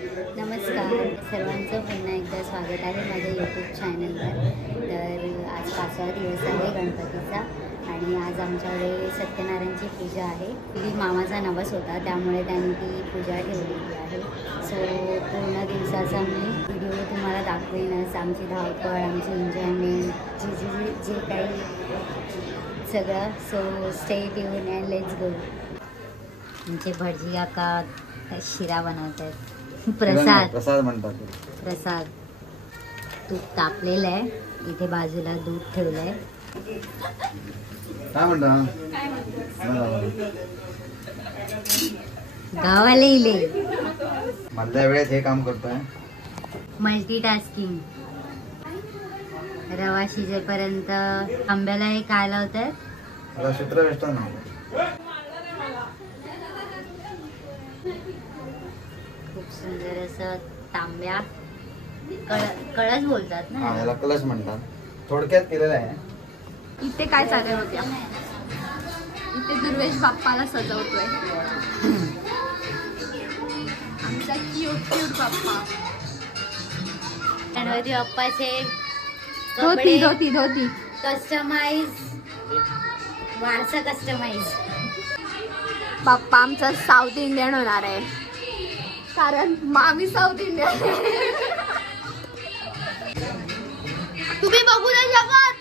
नमस्कार सर्वांचं पुन्हा एकदा स्वागत आहे माझ्या यूट्यूब चॅनलवर. तर आज 5वा दिवस आहे गणपतीचा आणि आज आमच्याकडे सत्यनारायणची पूजा आहे. ती मामाचा नवस होता त्यामुळे त्यांनी ती पूजा ठेवलेली आहे. सो पूर्ण दिवसाचा मी व्हिडिओ तुम्हाला दाखवेनच. आमची धावपळ, आमची एन्जॉयमेंट, जे काही सगळं. So stay tune and let's go. आमचे भटजी काका शिरा बनवतात. प्रसाद म्हणतात. प्रसाद तूप तापलेलं आहे. इथे बाजूला दूध ठेवलंय. काय म्हणता गावाला इले मधल्या वेळेत हे काम करतोय. मल्टीटास्किंग. रवा शिजेपर्यंत आंब्याला हे काय लावतात? सूत्रवेष्टन. खूप सुंदर असं तांब्या कळस बोलतात ना, याला कलश म्हणतात. थोडक्यात केलेलं आहे. इथे काय चालू होत्या? इथे दुर्वेश बाप्पाला सजवतोय. आमचा क्यूट बाप्पा. गणपती बाप्पाचे धोती कस्टमाइज, वारसा कस्टमाइज. बाप्पा आमचा साऊथ इंडियन होणार आहे कारण मामी साऊथ इंडियन. तुम्ही बघू नाही शकत.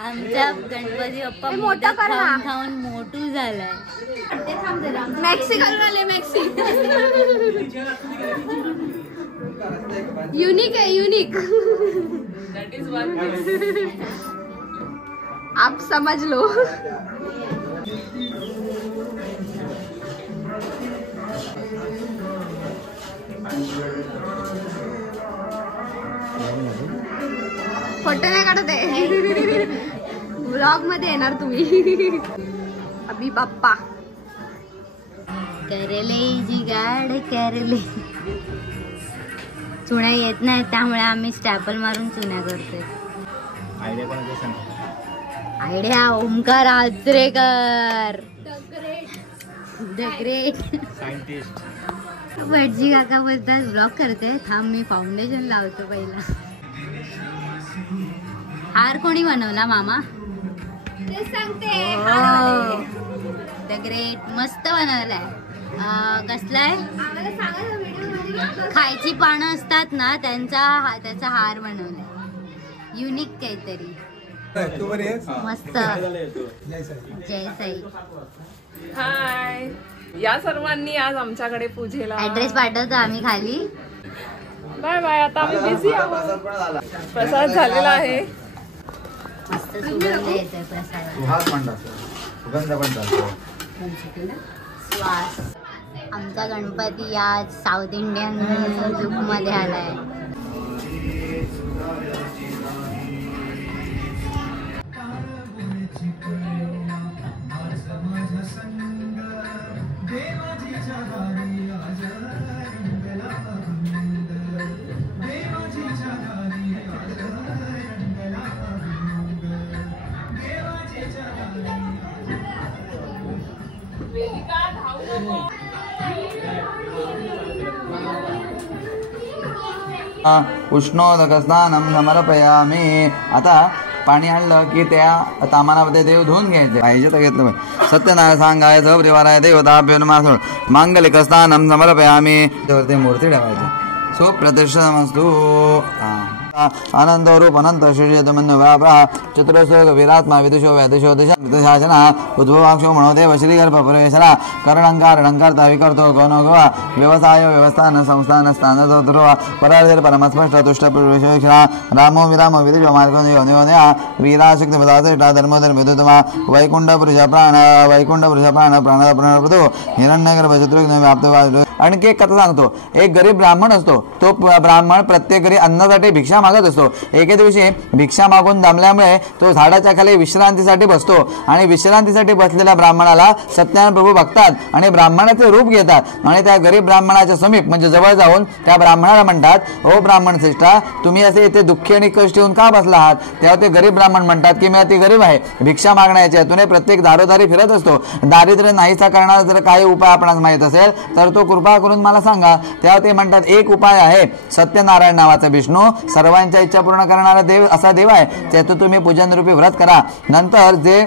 आमचा गणपती बाप्पा मोठा खाऊन मोठू झालाय. मेक्सिकन वाले युनिक है, युनिक. आप समझ लो. फोटो नाही काढत आहे. व्लॉग मध्ये येणार तुम्ही. अभी बाप्पा करले जिगाड करले. चुना येत नाही त्यामुळे आम्ही स्टॅपल मारून चुना करतोय. Idea Omkar Achrekar, the great scientist. भटजी काका बोलतात ब्लॉग करते. थांब मी फाउंडेशन लावतो पहिला. हार कोणी बनवला मामा? ते सांगते. The great. मस्त बनवलाय. कसलाय? खायची पानं असतात ना त्याचा हार बनवलाय. युनिक काहीतरी. मस्त. जय साई. हाय. या सर्वांनी आज आमच्याकडे पूजेला. ऍड्रेस पाठवतो आम्ही खाली. Bye bye. आता आम्ही बिझी आहोत. प्रसाद झालेला आहे. मस्त सुगंध येतोय प्रसादाचा. सुगंध पण चालतो. श्वास. आमचा गणपती आज साऊथ इंडियन लुक मध्ये आलाय. उष्णोदक स्नानम समर्पयामी. आता पाणी आणलं की त्या तामानामध्ये देव धुवून घ्यायचे. पाहिजे तर घेतलं. सत्यनारायण सांगायचं परिवाराय देवताभ्यो नमः. मांगलिक स्नानम समर्पयामी. त्यावरती मूर्ती ठेवायची. सो प्रतिष्ठामस्तु. आनंद रूप अनंत श्रीजतमन्य व्यापा चतुरस्वर्ग विरात्मा विदुषो व्यादिशो दिशाशना उद्भवाक्षो मनोदेव श्रीगर्भ परमेश्वरा करणंकारता विकर्तो गौनो गोवा व्यवसाय व्यवस्थान संस्थान स्थान ध्रुव परार्धर परमस्पष्ट तुष्ट पुरुषेक्षरा रामो विरामो विदुषो मार्गो नियोनया वीराशक्ति पदाश्रेष्ठा धर्मोधर्म विदुतमा वैकुंठ पुरुष प्राण प्रदो हिरण्यगर्भ चतुर्घ्न व्याप्त. आणखी एक कथा सांगतो. एक गरीब ब्राह्मण असतो. तो ब्राह्मण प्रत्येक घरी अन्नासाठी भिक्षा मागत असतो. एके दिवशी भिक्षा मागून दमल्यामुळे तो झाडाच्या खाली विश्रांतीसाठी बसतो आणि विश्रांतीसाठी बसलेल्या ब्राह्मणाला सत्यनारायण प्रभू बघतात आणि ब्राह्मणाचे रूप घेतात आणि त्या गरीब ब्राह्मणाच्या समीप म्हणजे जवळ जाऊन त्या ब्राह्मणाला म्हणतात, ओ ब्राह्मण श्रेष्ठा, तुम्ही असे इथे दुःखी आणि कष्ट येऊन का बसला आहात? तेव्हा ते गरीब ब्राह्मण म्हणतात की मी अति गरीब आहे, भिक्षा मागण्याच्या हेतूने प्रत्येक दारोदारी फिरत असतो. दारिद्र्य नाहीसा करणारा जर काही उपाय आपणास माहित असेल तर तो कृपा कृपा करून मला सांगा. तेव्हा ते म्हणतात एक उपाय आहे, सत्यनारायण नावाचा विष्णू सर्वांच्या इच्छा पूर्ण करणारा देव असा देव आहे, त्याचं तुम्ही पूजन रूपी व्रत करा. नंतर जे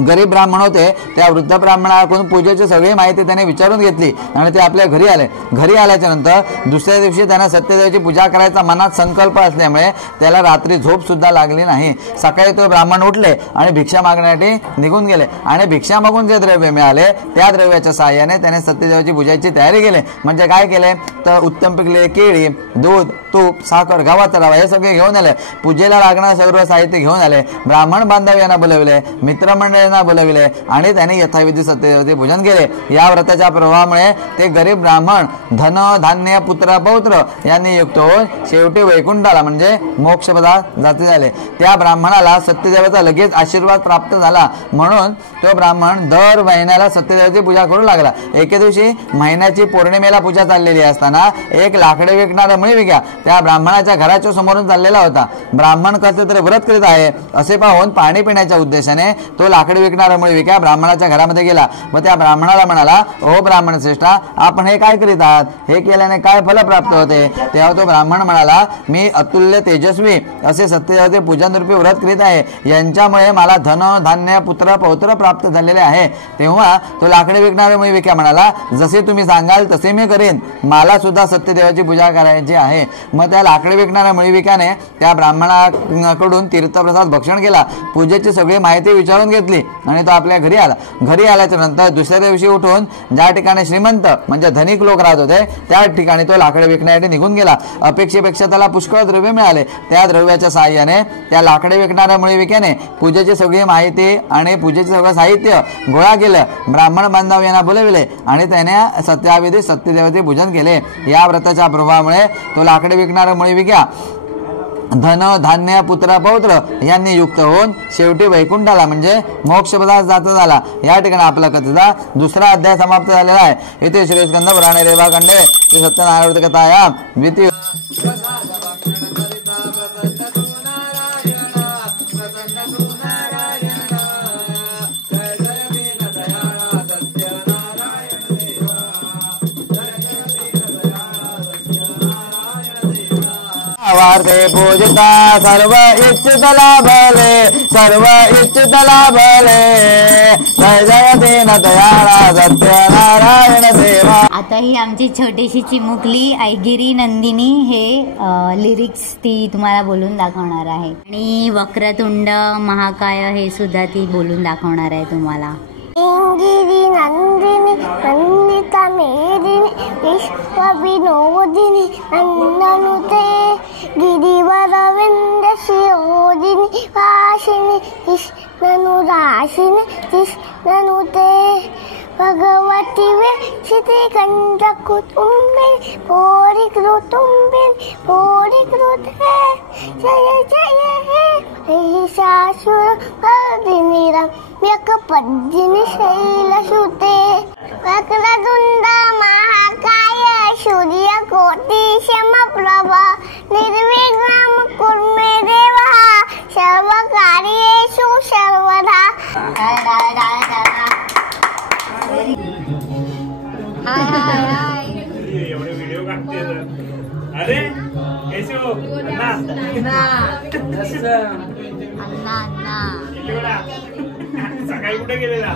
गरीब ब्राह्मण होते त्या वृद्ध ब्राह्मणाकडून पूजेची सगळी माहिती त्याने विचारून घेतली आणि ते आपल्या घरी आले. घरी आल्याच्या नंतर दुसऱ्या दिवशी त्यांना सत्यदेवाची पूजा करायचा मनात संकल्प असल्यामुळे त्याला रात्री झोप सुद्धा लागली नाही. सकाळी तो ब्राह्मण उठले आणि भिक्षा मागण्यासाठी निघून गेले आणि भिक्षा मागून जे द्रव्य मिळाले त्या द्रव्याच्या सहाय्याने त्याने सत्यदेवाची पूजाची तयारी केली. म्हणजे काय केले तर उत्तम पिकले केळी, दूध, तूप, साखर, गव्हाचा रवा हे सगळे घेऊन आले. पूजेला लागणारे सर्व साहित्य घेऊन आले. ब्राह्मण बांधव यांना बोलवले, मित्रमंडळींना बोलवले आणि त्यांनी यथाविधी सत्यदेवाचे पूजन केले. या व्रताच्या प्रभावामुळे ते गरीब ब्राह्मण धन धान्य पुत्र पौत्र यांनी युक्त होऊन शेवटी वैकुंठाला म्हणजे मोक्षपदात जाती झाले. त्या ब्राह्मणाला सत्यदेवाचा लगेच आशीर्वाद प्राप्त झाला म्हणून तो ब्राह्मण दर महिन्याला सत्यदेवाची पूजा करू लागला. एके दिवशी महिन्याची पौर्णिमेला पूजा चाललेली असताना एक लाकडे विकणारा मळीविका त्या ब्राह्मणाच्या घराच्या समोरून चाललेला होता. ब्राह्मण कसले तरी व्रत करीत आहे असे पाहून पाणी पिण्याच्या उद्देशाने तो लाकडे विकणारा मळीविका ब्राह्मणाच्या घरामध्ये गेला व त्या ब्राह्मणाला म्हणाला, ओ ब्राह्मण श्रेष्ठा, आपण हे काय करीत आहात? हे केल्याने काय फल प्राप्त होते? तेव्हा तो ब्राह्मण म्हणाला, मी अतुल्य तेजस्वी असे सत्यदेवाचे पूजन रूपी व्रत करीत आहे. यांच्यामुळे मला धन धान्य पुत्र पौत्र प्राप्त झालेले आहे. तेव्हा तो लाकडे विकणारा मळीविका म्हणाला, जसे तुम्ही सांगाल तसे मी करेन. मला सुद्धा सत्यदेवाची पूजा करायची आहे. मग त्या लाकडे विकणाऱ्या मळीविकाने त्या ब्राह्मणाकडून तीर्थप्रसाद भक्षण केला. पूजेची सगळी माहिती विचारून घेतली आणि तो आपल्या घरी आला. घरी आल्याच्या नंतर दुसऱ्या दिवशी उठून ज्या ठिकाणी श्रीमंत म्हणजे धनिक लोक राहत होते त्या ठिकाणी तो लाकडे विकण्यासाठी निघून गेला. अपेक्षेपेक्षा त्याला पुष्कळ द्रव्य मिळाले. त्या द्रव्याच्या साहाय्याने त्या लाकडे विकणाऱ्या मळीविक्याने पूजेची सगळी माहिती आणि पूजेचे सगळं साहित्य गोळा केलं. ब्राह्मण बांधव यांना बोलविले आणि त्याने सत्याविधी सत्यदेवाचे पूजन केले. या व्रताच्या प्रभावामुळे तो लाकडे विकणारा मळीविक्या धन धान्य पुत्र पौत्र यांनी युक्त होऊन शेवटी वैकुंठाला म्हणजे मोक्षपदात जात झाला. या ठिकाणी आपला कथेचा दुसरा अध्याय समाप्त झालेला आहे. इथे श्री स्कंद पुराणे रेवाखंडे श्री सत्यनारायण कथाया द्वितीय. वार्ते पूजिता सर्व इच्छित लाभले, सर्व इच्छित लाभले. जय जय दीन दयाळा सत्यनारायण देवा. आता ही आमची छोटीशी चिमुकली ऐगिरी नंदिनी हे लिरिक्स ती तुम्हाला बोलून दाखवणार आहे आणि वक्रतुंड महाकाय हे सुद्धा ती बोलून दाखवणार आहे तुम्हाला. ऐगिरी नंदिनी नंदिता मेदिनी विश्व विनोदिनी नंदनुते गिरिवर विंध्यशिरोदिनी वासिनी कृष्णनुराशिनी कृष्णनुते भगवती वेक्षिते कंठकुटुंबिनी पोरिकृते जय जय हे महिषासुरमर्दिनी रम्यकपद्मिनी शैलसुते वक्रतुंड महाकाय सूर्यकोटि समप्रभा निर्विघ्नं कुरु मे देवा सर्वकार्येषु सर्वदा. एवढे व्हिडिओ काढते अरे कैसे हो सकाळी कुठे गेलेला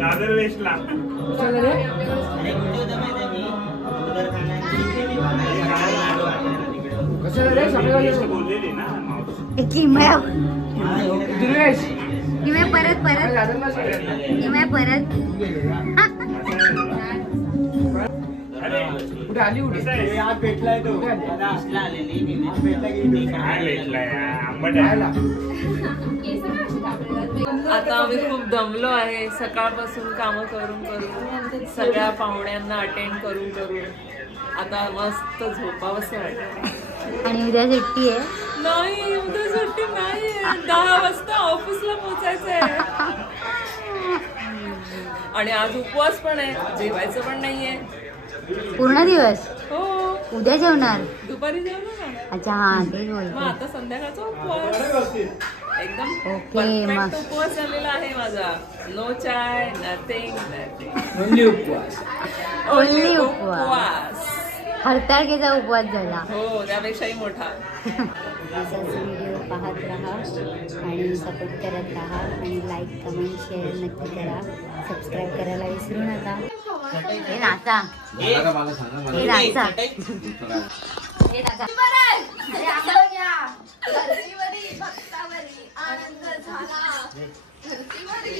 दादर वेस्टला बोललेली ना परत आता आम्ही खूप दमलो आहे सकाळपासून कामं करून सगळ्या पाहुण्यांना अटेंड करून आता मस्त झोपावंसं वाटतं. आणि उद्या सुट्टी आहे? नाही उद्या सुट्टी नाही, 10 वाजता ऑफिसला पोहोचायचं आहे आणि आज उपवास पण आहे, जेवायचं पण नाहीये पूर्ण दिवस. हो उद्या जेवणार? दुपारी जेवणार ना. अच्छा हा तेच बोलतो. मग आता संध्याकाळचा उपवास. एकदम ओके, मग. परफेक्ट उपवास झालेला आहे माझा. नो चाय, नथिंग. ओनली उपवास. Only उपवास. हरताळकेचा उपवास झाला. हो, त्यापेक्षाही मोठा. असाच व्हिडिओ पाहत राहा आणि सपोर्ट करत राहा आणि लाईक कमेंट शेअर नक्की करा. सबस्क्राईब करायला विसरू नका. हे नाचा, हे नाचा, हे नाचा. धरतीवरी भक्तावरी आनंद झाला. धरतीवरी